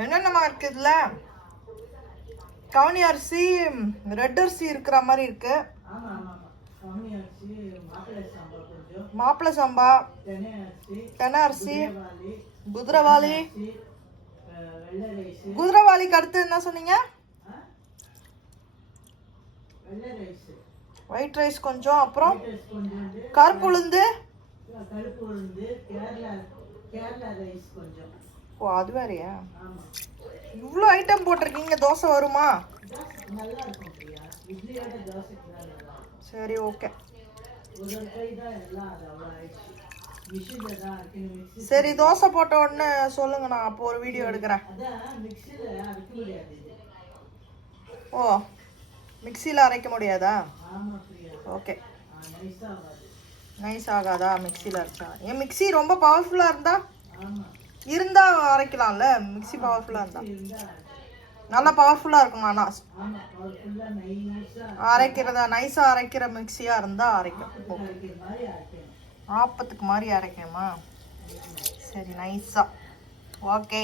என்னென்னமா இருக்கு இதுல? கவுனி அரிசி, ரெட் அரிசி இருக்கிற மாதிரி இருக்கு. மாப்பிள சம்பா, தென அரிசி, குதிரவாளி. குதிரவாளிக்கு அடுத்து என்ன சொன்னீங்க? ஒயிட் ரைஸ் கொஞ்சம், அப்புறம் கருப்பு உளுந்து. ஓ, அது வேறையா? இவ்வளோ ஐட்டம் போட்டிருக்கீங்க. தோசை வருமா? சரி, ஓகே. சரி, தோசை போட்ட உடனே சொல்லுங்க, நான் அப்போ ஒரு வீடியோ எடுக்கிறேன். ஓ, மிக்சியில் அரைக்க முடியாதா? ஓகே. நைஸ் ஆகாதா மிக்சியில் அரைச்சா? என் மிக்சி ரொம்ப பவர்ஃபுல்லாக இருந்தா அரைக்கலாம்ல. மிக்சி பவர்ஃபுல்லாக இருந்தா நல்லா பவர்ஃபுல்லாக இருக்குமா? நான் அரைக்கிறதா நைஸாக அரைக்கிற மிக்சியாக இருந்தால் அரைக்கும். ஆப்பத்துக்கு மாதிரி அரைக்கணுமா? சரி, நைஸாக. ஓகே.